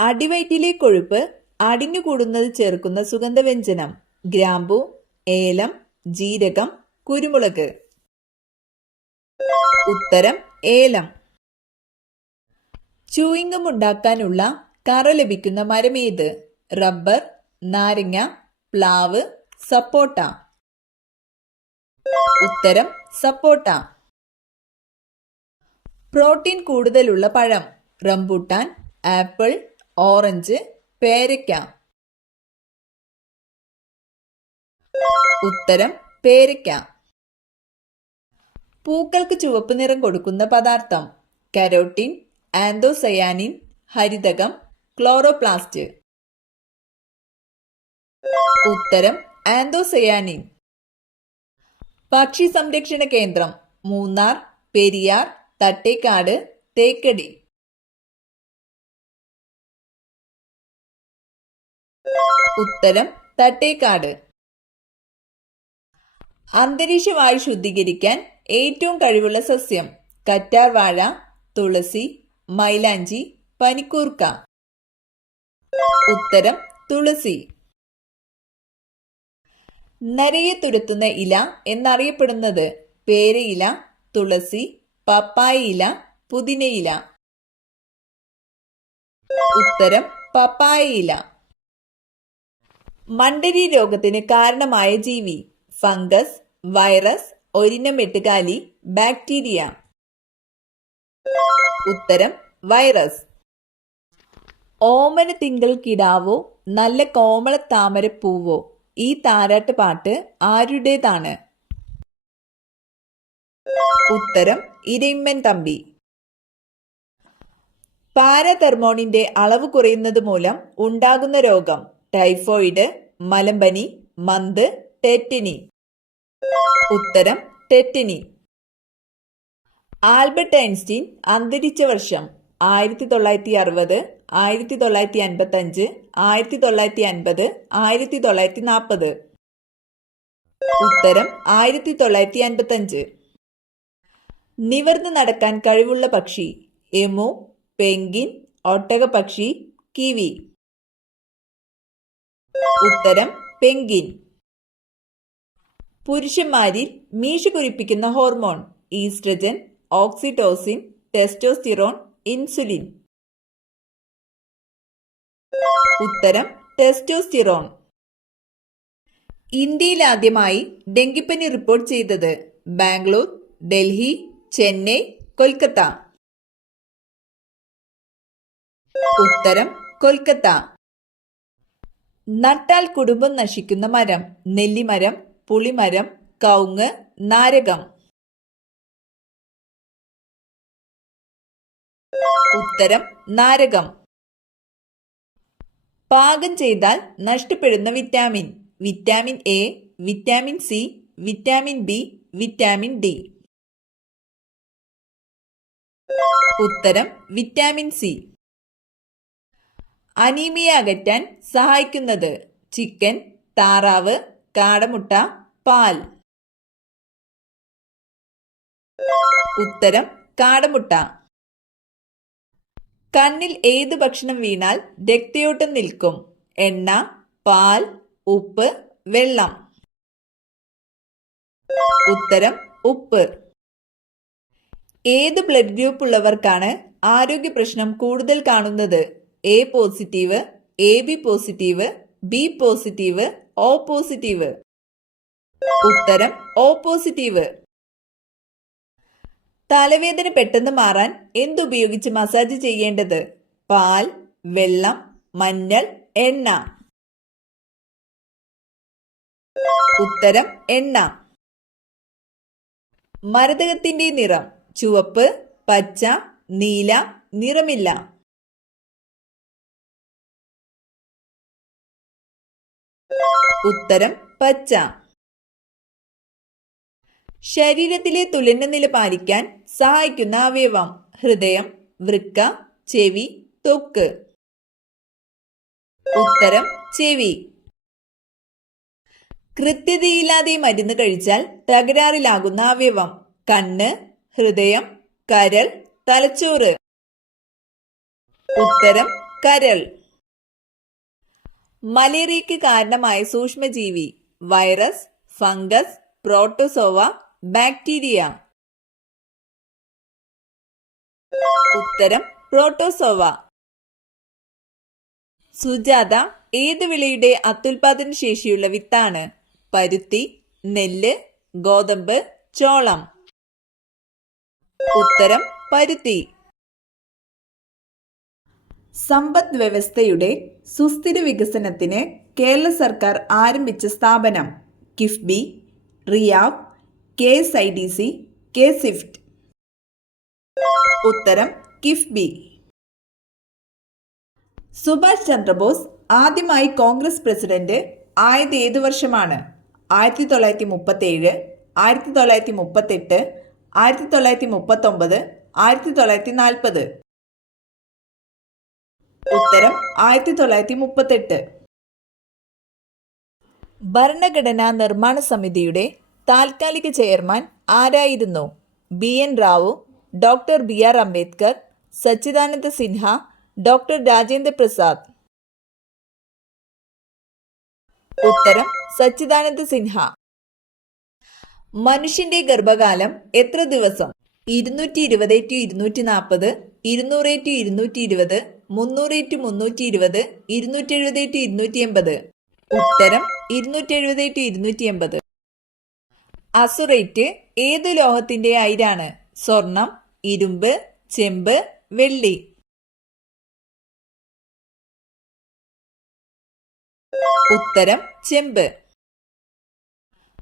അടിവയറ്റിലെ കൊഴുപ്പ് അടിഞ്ഞുകൂടുന്നത് ചേർക്കുന്ന സുഗന്ധവ്യഞ്ജനം. ഗ്രാമ്പു, ഏലം, ജീരകം, കുരുമുളക്. ഉത്തരം ഏലം. ചൂയിംഗം ഉണ്ടാക്കാനുള്ള കറ ലഭിക്കുന്ന മരമേത്? റബ്ബർ, നാരങ്ങ, പ്ലാവ്, സപ്പോട്ട. ഉത്തരം സപ്പോട്ട. പ്രോട്ടീൻ കൂടുതലുള്ള പഴം? റംബൂട്ടാൻ, ആപ്പിൾ, ഓറഞ്ച്, പേരയ്ക്ക. ഉത്തരം പേരയ്ക്ക. പൂക്കൾക്ക് ചുവപ്പ് നിറം കൊടുക്കുന്ന പദാർത്ഥം? കരോട്ടിൻ, ആന്തോസയാനിൻ, ഹരിതകം, ക്ലോറോപ്ലാസ്റ്റ്. ഉത്തരം ആന്തോസയാനിൻ. പക്ഷി സംരക്ഷണ കേന്ദ്രം? മൂന്നാർ, പെരിയാർ, തട്ടേക്കാട്, തേക്കടി. ഉത്തരം തട്ടേക്കാട്. അന്തരീക്ഷ വായു ശുദ്ധീകരിക്കാൻ ഏറ്റവും കഴിവുള്ള സസ്യം? കറ്റാർ വാഴ, തുളസി, മൈലാഞ്ചി, പനിക്കൂർക്ക. ഉത്തരം തുളസി. നരയെ തുരത്തുന്ന ഇല എന്നറിയപ്പെടുന്നത്? പേരയില, തുളസി, പപ്പായയില, പുതിനയില. ഉത്തരം പപ്പായയില. മണ്ടരി രോഗത്തിന് കാരണമായ ജീവി? ഫംഗസ്, വൈറസ്, ഒരിനം എട്ടുകാലി, ബാക്ടീരിയ. ഉത്തരം വൈറസ്. ഓമന തിങ്കൾ കിടാവോ നല്ല കോമള താമരപ്പൂവോ? ഈ താരാട്ട് പാട്ട് ആരുടേതാണ്? ഉത്തരം ഇരയിമ്മൻ തമ്പി. പാരാതെർമോണിന്റെ അളവ് കുറയുന്നത് മൂലം ഉണ്ടാകുന്ന രോഗം? ടൈഫോയിഡ്, മലമ്പനി, മന്ത്, ടെറ്റനി. ഉത്തരം ടെറ്റനി. ആൽബർട്ട് ഐൻസ്റ്റീൻ അന്തരിച്ച വർഷം? 1960, 1955, 1950, 1940. ഉത്തരം 1955. നിവർന്ന് നടക്കാൻ കഴിവുള്ള പക്ഷി? എമു, പെൻഗിൻ, ഒട്ടകപക്ഷി, കിവി. ഉത്തരം പെൻഗിൻ. പുരുഷന്മാരിൽ മീശ കുരിപ്പിക്കുന്ന hormone? Oestrogen, oxytocin, testosterone, insulin. ഉത്തരം ടെസ്റ്റോസ്റ്റിറോൺ. ഇന്ത്യയിൽ ആദ്യമായി ഡെങ്കിപ്പനി റിപ്പോർട്ട് ചെയ്തത്? ബാംഗ്ലൂർ, ഡൽഹി, ചെന്നൈ, കൊൽക്കത്ത. ഉത്തരം കൊൽക്കത്ത. നട്ടാൽ കുടുംബം നശിക്കുന്ന മരം? നെല്ലിമരം, പുളിമരം, കവുങ്ങ്, നാരകം. ഉത്തരം നാരകം. പാകം ചെയ്താൽ നഷ്ടപ്പെടുന്ന vitamin? Vitamin A, vitamin C, vitamin B, vitamin D. ഉത്തരം വിറ്റാമിൻ സി. അനീമിയ അകറ്റാൻ സഹായിക്കുന്നത്? ചിക്കൻ, താറാവ്, കാടമുട്ട, പാൽ. ഉത്തരം കാടമുട്ട. കണ്ണിൽ ഏത് ഭക്ഷണം വീണാൽ രക്തയോട്ടം നിൽക്കും? എണ്ണ, പാൽ, ഉപ്പ്, വെള്ളം. ഉത്തരം ഉപ്പ്. ഏത് ബ്ലഡ് ഗ്രൂപ്പ് ഉള്ളവർക്കാണ് ആരോഗ്യ പ്രശ്നം കൂടുതൽ കാണുന്നത്? A positive, A B positive, B positive, O positive. ഉത്തരം ഒ പോസിറ്റീവ്. തലവേദന പെട്ടെന്ന് മാറാൻ എന്തുപയോഗിച്ച് മസാജ് ചെയ്യേണ്ടത്? പാൽ, വെള്ളം, മഞ്ഞൾ, എണ്ണ. ഉത്തരം എണ്ണ. മരതകത്തിന്റെ നിറം? ചുവപ്പ്, പച്ച, നീല, നിറമില്ല. ഉത്തരം പച്ച. ശരീരത്തിലെ തുലന നില പാലിക്കാൻ സഹായിക്കുന്ന അവയവം? ഹൃദയം, വൃക്ക, ചെവി, ത്വക്ക്. ഉത്തരം ചെവി. കൃത്യതയില്ലാതെ മരുന്ന് കഴിച്ചാൽ തകരാറിലാകുന്ന അവയവം? കണ്ണ്, ഹൃദയം, കരൾ, തലച്ചോറ്. ഉത്തരം കരൾ. മലേറിയയ്ക്ക് കാരണമായ സൂക്ഷ്മജീവി വൈറസ്, ഫംഗസ്, പ്രോട്ടോസോവ, ബാക്ടീരിയ. ഉത്തരം പ്രോട്ടോസോവ. സുജാത ഏത് വിളയുടെ അത്യുൽപാദന ശേഷിയുള്ള വിത്താണ്? പരുത്തി, നെല്ല്, ഗോതമ്പ്, ചോളം. ഉത്തരം പരുത്തി. സമ്പദ് വ്യവസ്ഥയുടെ സുസ്ഥിര വികസനത്തിന് കേരള സർക്കാർ ആരംഭിച്ച സ്ഥാപനം? KIIFB, റിയാബ്, KSIDC, KSIFT. ഉത്തരം കിഫ്ബി. സുഭാഷ് ചന്ദ്രബോസ് ആദ്യമായി കോൺഗ്രസ് പ്രസിഡന്റ് ആയത് ഏതു വർഷമാണ്? 1937, 1938, 1939, 1940. ഉത്തരം 1938. ഭരണഘടനാ നിർമ്മാണ സമിതിയുടെ താൽക്കാലിക ചെയർമാൻ ആരായിരുന്നു? BN Rao, doctor BR Ambedkar, Sachchidananda Sinha, doctor Rajendra Prasad. ഉത്തരം സച്ചിദാനന്ദ സിൻഹ. മനുഷ്യന്റെ ഗർഭകാലം എത്ര ദിവസം? 220-240, 200-220, 300-320, 270-280. ഉത്തരം 270-280. അസുറേറ്റ് ഏതു ലോഹത്തിന്റെ അയിരാണ്? സ്വർണം, ഇരുമ്പ്, ചെമ്പ്, വെള്ളി. ഉത്തരം ചെമ്പ്.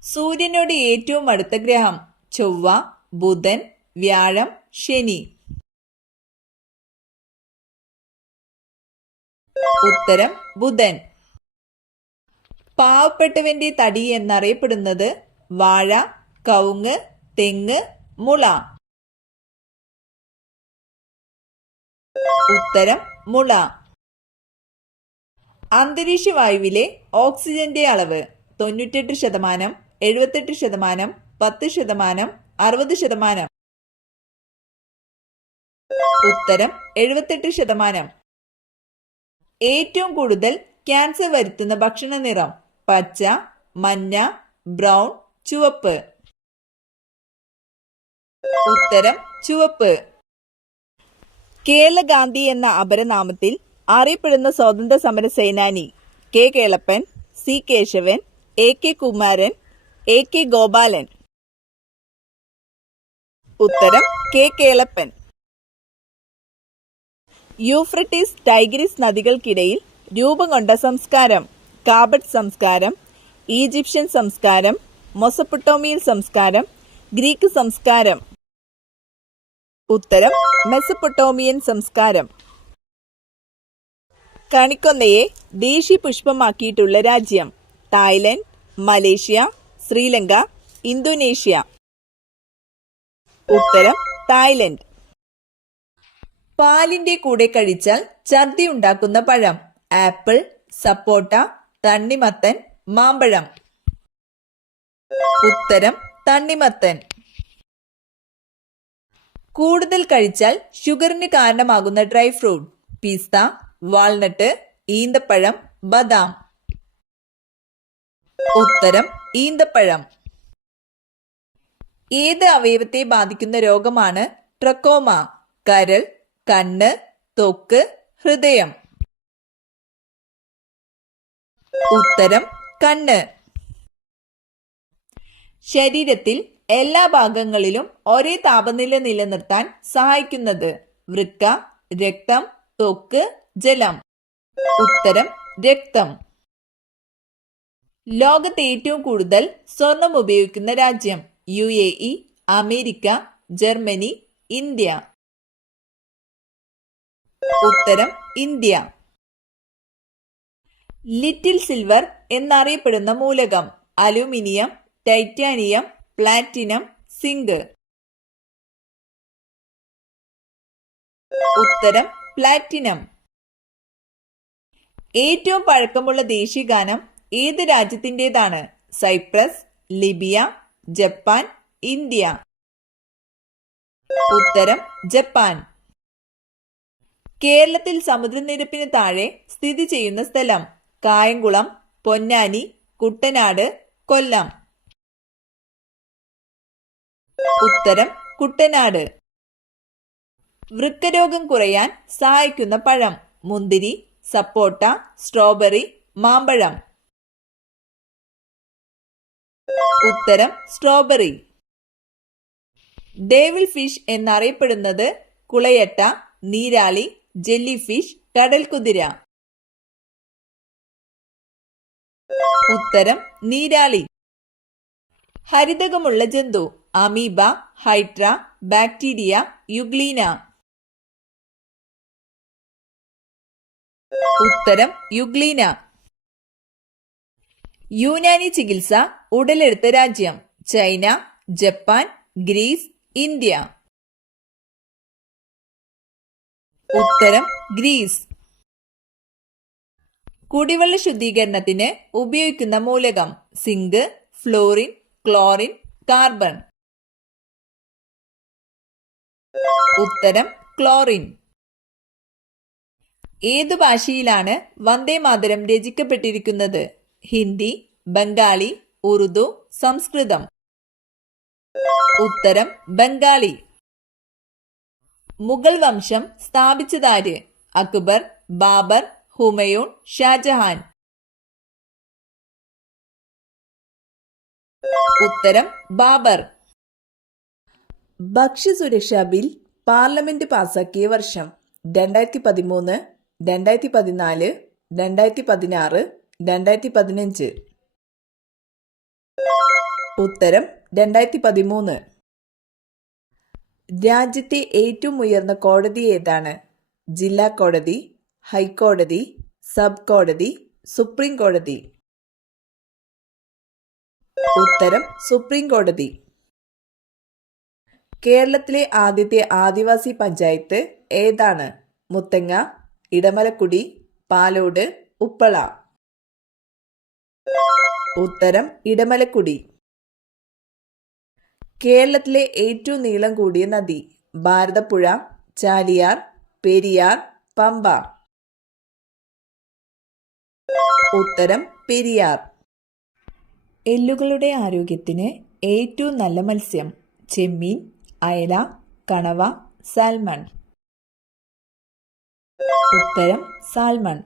സൂര്യനോട് ഏറ്റവും അടുത്ത ഗ്രഹം? ചൊവ്വ, ബുധൻ, വ്യാഴം, ശനി. ഉത്തരം ബുധൻ. പാവപ്പെട്ടവന്റെ തടി എന്നറിയപ്പെടുന്നത്? വാഴ, കവുങ്ങ്, തെങ്ങ്, മുള. ഉത്തരം മുള. അന്തരീക്ഷ വായുവിലെ ഓക്സിജന്റെ അളവ്? 98%, 78%, 10%, 60%. ഉത്തരം 78%. ഏറ്റവും കൂടുതൽ ക്യാൻസർ വരുത്തുന്ന ഭക്ഷണ നിറം? പച്ച, മഞ്ഞ, ബ്രൗൺ, ചുവപ്പ്. ഉത്തരം ചുവപ്പ്. കേരളഗാന്ധി എന്ന അപരനാമത്തിൽ അറിയപ്പെടുന്ന സ്വാതന്ത്ര്യ സമര സേനാനി? K. Kelappan, C. Keshavan, AK Kumaran, AK Gopalan. ഉത്തരം K. കേളപ്പൻ. യൂഫ്രട്ടീസ്, ടൈഗ്രിസ് നദികൾക്കിടയിൽ രൂപം കൊണ്ട സംസ്കാരം? കാബഡ് സംസ്കാരം, ഈജിപ്ഷ്യൻ സംസ്കാരം, മൊസപ്പൊട്ടോമിയൻ സംസ്കാരം, ഗ്രീക്ക് സംസ്കാരം. ഉത്തരം മെസപ്പൊട്ടോമിയൻ സംസ്കാരം. കണിക്കൊന്നയെ ദേശീയ പുഷ്പമാക്കിയിട്ടുള്ള രാജ്യം? Thailand, Malaysia, Sri Lanka, Indonesia. ഉത്തരം തായ്ലൻഡ്. പാലിന്റെ കൂടെ കഴിച്ചാൽ ഛർദി ഉണ്ടാക്കുന്ന പഴം? ആപ്പിൾ, സപ്പോട്ട, തണ്ണിമത്തൻ, മാമ്പഴം. ഉത്തരം തണ്ണിമത്തൻ. കൂടുതൽ കഴിച്ചാൽ ഷുഗറിന് കാരണമാകുന്ന ഡ്രൈ ഫ്രൂട്ട്? പിസ്ത, വാൾനട്ട്, ഈന്തപ്പഴം, ബദാം. ഉത്തരം ഈന്തപ്പഴം. ഏത് അവയവത്തെ ബാധിക്കുന്ന രോഗമാണ് ട്രക്കോമ? കരൾ, കണ്ണ്, ത്വക്ക്, ഹൃദയം. ഉത്തരം കണ്ണ്. ശരീരത്തിൽ എല്ലാ ഭാഗങ്ങളിലും ഒരേ താപനില നിലനിർത്താൻ സഹായിക്കുന്നത്? വൃക്ക, രക്തം, ത്വക്ക്, ജലം. ഉത്തരം രക്തം. ലോകത്ത് ഏറ്റവും കൂടുതൽ സ്വർണം ഉപയോഗിക്കുന്ന രാജ്യം? UAE, America, Germany, India. ഉത്തരം ഇന്ത്യ. ലിറ്റിൽ സിൽവർ എന്നറിയപ്പെടുന്ന മൂലകം? Aluminium, titanium, platinum, zinc. ഉത്തരം പ്ലാറ്റിനം. ഏറ്റവും പഴക്കമുള്ള ദേശീയഗാനം ഏത് രാജ്യത്തിൻ്റെതാണ്? Cyprus, Libya, Japan, India. ഉത്തരം ജപ്പാൻ. കേരളത്തിൽ സമുദ്രനിരപ്പിന് താഴെ സ്ഥിതി ചെയ്യുന്ന സ്ഥലം: കായംകുളം, പൊന്നാനി, കുട്ടനാട്, കൊല്ലം. ഉത്തരം കുട്ടനാട്. വൃക്കരോഗം കുറയാൻ സഹായിക്കുന്ന പഴം: മുന്തിരി, സപ്പോട്ട, സ്ട്രോബെറി, മാമ്പഴം. ഉത്തരം സ്ട്രോബെറി. ഡേവിൾ ഫിഷ് എന്നറിയപ്പെടുന്നത്: കുളയട്ട, നീരാളി, ജെല്ലി ഫിഷ്, കടൽക്കുതിര. ഉത്തരം നീരാളി. ഹരിതകമുള്ള ജന്തു: അമീബ, ഹൈഡ്ര, ബാക്ടീരിയ, യുഗ്ലീന. ഉത്തരം യുഗ്ലീന. യുനാനി ചികിത്സ ഉടലെടുത്ത രാജ്യം: ചൈന, ജപ്പാൻ, ഗ്രീസ്, ഇന്ത്യ. ഉത്തരം ഗ്രീസ്. കുടിവെള്ള ശുദ്ധീകരണത്തിന് ഉപയോഗിക്കുന്ന മൂലകം: സിങ്ക്, ഫ്ലോറിൻ, ക്ലോറിൻ, കാർബൺ. ഉത്തരം ക്ലോറിൻ. ഏതു ഭാഷയിലാണ് വന്ദേമാതരം രചിക്കപ്പെട്ടിരിക്കുന്നത്? ഹിന്ദി, ബംഗാളി, ഉറുദു, സംസ്കൃതം. ഉത്തരം ബംഗാളി. മുഗൾ വംശം സ്ഥാപിച്ചതാര്? അക്ബർ, ബാബർ, ഹുമയൂൺ, ഷാജഹാൻ. ഉത്തരം ബാബർ. ഭക്ഷ്യസുരക്ഷാ ബിൽ പാർലമെന്റ് പാസാക്കിയ വർഷം: 2013, 2014, 2016, 2015. ഉത്തരം 2013. രാജ്യത്തെ ഏറ്റവും ഉയർന്ന കോടതി ഏതാണ്? ജില്ലാ കോടതി, ഹൈക്കോടതി, സബ് കോടതി, സുപ്രീം കോടതി. ഉത്തരം സുപ്രീം കോടതി. കേരളത്തിലെ ആദ്യത്തെ ആദിവാസി പഞ്ചായത്ത് ഏതാണ്? മുത്തങ്ങ, ഇടമലക്കുടി, പാലോട്, ഉപ്പള. ഉത്തരം ഇടമലക്കുടി. കേരളത്തിലെ ഏറ്റവും നീളം കൂടിയ നദി: ഭാരതപ്പുഴ, ചാലിയാർ, പെരിയാർ, പമ്പ. ഉത്തരം പെരിയാർ. എല്ലുകളുടെ ആരോഗ്യത്തിന് ഏറ്റവും നല്ല മത്സ്യം: ചെമ്മീൻ, അയല, കണവ, സാൽമൺ. ഉത്തരം സാൽമൺ.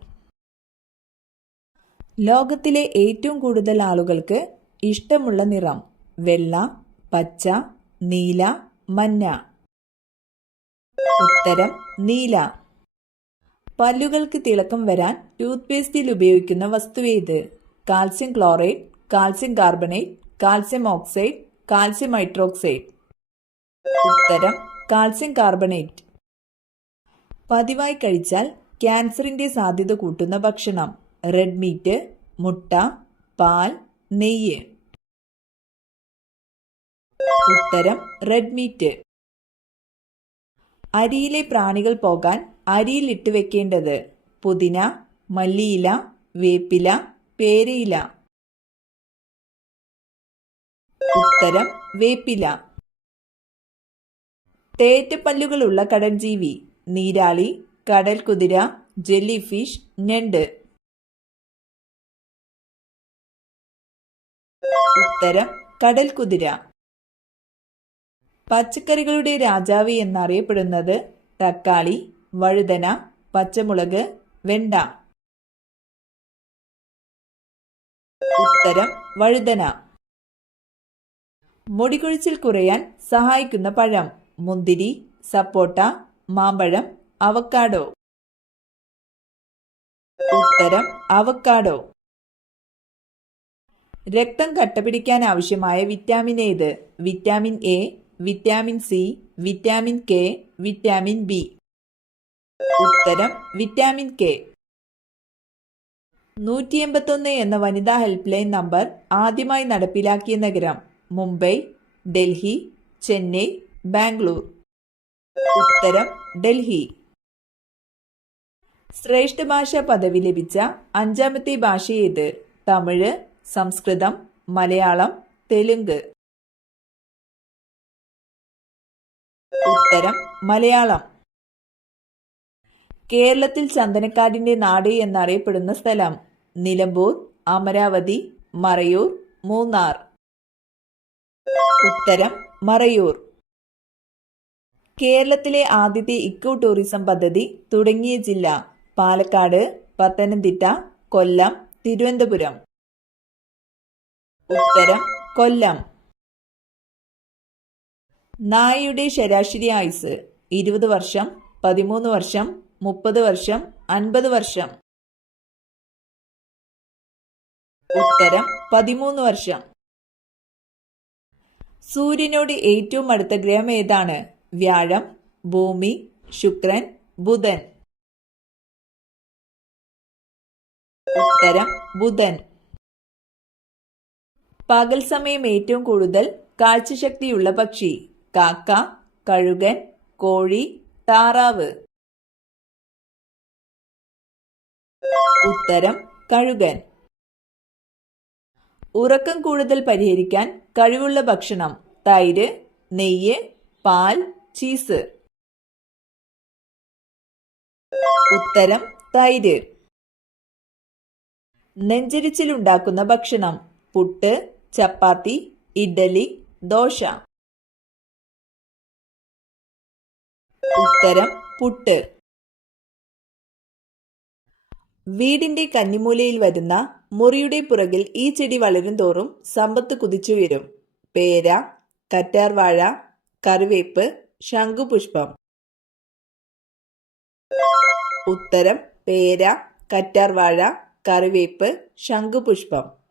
ലോകത്തിലെ ഏറ്റവും കൂടുതൽ ആളുകൾക്ക് ഇഷ്ടമുള്ള നിറം: വെള്ള, പച്ച, നീല, മഞ്ഞ. ഉത്തരം നീല. പല്ലുകൾക്ക് തിളക്കം വരാൻ ടൂത്ത്പേസ്റ്റിൽ ഉപയോഗിക്കുന്ന വസ്തുവേത്? Calcium chloride, calcium carbonate, calcium oxide, calcium hydroxide. ഉത്തരം കാൽസ്യം കാർബണേറ്റ്. പതിവായി കഴിച്ചാൽ ക്യാൻസറിന്റെ സാധ്യത കൂട്ടുന്ന ഭക്ഷണം: റെഡ് മീറ്റ്, മുട്ട, പാൽ, നെയ്യ്. ഉത്തരം റെഡ് മീറ്റ്. അരിയിലെ പ്രാണികൾ പോകാൻ അരിയിൽ ഇട്ട് വെക്കേണ്ടത്: പുതിന, മല്ലിയില, വേപ്പില, പേരയില. ഉത്തരം വേപ്പില. തേറ്റപ്പല്ലുകളുള്ള കടൽജീവി: നീരാളി, കടൽക്കുതിര, ജെല്ലി ഫിഷ്, ഞണ്ട്. ഉത്തരം കടൽക്കുതിര. പച്ചക്കറികളുടെ രാജാവ് എന്നറിയപ്പെടുന്നത്: തക്കാളി, വഴുതന, പച്ചമുളക്, വെണ്ട. ഉത്തരം വഴുതന. മുടികൊഴിച്ചിൽ കുറയാൻ സഹായിക്കുന്ന പഴം: മുന്തിരി, സപ്പോട്ട, മാമ്പഴം, അവക്കാഡോ. ഉത്തരം അവക്കാഡോ. രക്തം കട്ടപിടിക്കാൻ ആവശ്യമായ വിറ്റാമിൻ ഏത്? Vitamin A, vitamin C, vitamin K, vitamin B. ഉത്തരം വിറ്റാമിൻ കെ. 181 എന്ന വനിതാ ഹെൽപ്പ് ലൈൻ നമ്പർ ആദ്യമായി നടപ്പിലാക്കിയ നഗരം: മുംബൈ, ഡൽഹി, ചെന്നൈ, ബാംഗ്ലൂർ. ഉത്തരം ഡൽഹി. ശ്രേഷ്ഠ ഭാഷാ പദവി ലഭിച്ച 5ാമത്തെ ഭാഷ ഏത്? തമിഴ്, സംസ്കൃതം, മലയാളം, തെലുങ്ക്. ഉത്തരം മലയാളം. കേരളത്തിൽ ചന്ദനക്കാടിന്റെ നാട് എന്നറിയപ്പെടുന്ന സ്ഥലം? നിലമ്പൂർ, അമരാവതി, മറയൂർ, മൂന്നാർ. ഉത്തരം മറയൂർ. കേരളത്തിലെ ആദ്യത്തെ ഇക്കോ ടൂറിസം പദ്ധതി തുടങ്ങിയ ജില്ല? പാലക്കാട്, പത്തനംതിട്ട, കൊല്ലം, തിരുവനന്തപുരം. ഉത്തരം കൊല്ലം. നായയുടെ ശരാശരി ആയുസ്? 20 വർഷം, 13 വർഷം, 30 വർഷം, 50 വർഷം. ഉത്തരം 13 വർഷം. സൂര്യനോട് ഏറ്റവും അടുത്ത ഗ്രഹം ഏതാണ്? വ്യാഴം, ഭൂമി, ശുക്രൻ, ബുധൻ. ഉത്തരം ബുധൻ. പകൽ സമയം ഏറ്റവും കൂടുതൽ കാഴ്ചശക്തിയുള്ള പക്ഷി? കാക്ക, കഴുകൻ, കോഴി, താറാവ്. ഉത്തരം കഴുകൻ. ഉറക്കം കൂടുതൽ പരിഹരിക്കാൻ കഴിവുള്ള ഭക്ഷണം? തൈര്, നെയ്യ്, പാൽ, ചീസ്. ഉത്തരം തൈര്. നെഞ്ചരിച്ചിലുണ്ടാക്കുന്ന ഭക്ഷണം? പുട്ട്, ചപ്പാത്തി, ഇഡ്ഡലി, ദോശ. ഉത്തരം പുട്ട്. വീടിന്റെ കന്നിമൂലയിൽ വരുന്ന മുറിയുടെ പുറകിൽ ഈ ചെടി വളരും തോറും സമ്പത്ത് കുതിച്ചുയരും. പേര, കറ്റാർവാഴ, കറിവേപ്പ്, ശംഖുപുഷ്പം. ഉത്തരം പേര, കറ്റാർവാഴ, കറിവേപ്പ്, ശംഖുപുഷ്പം.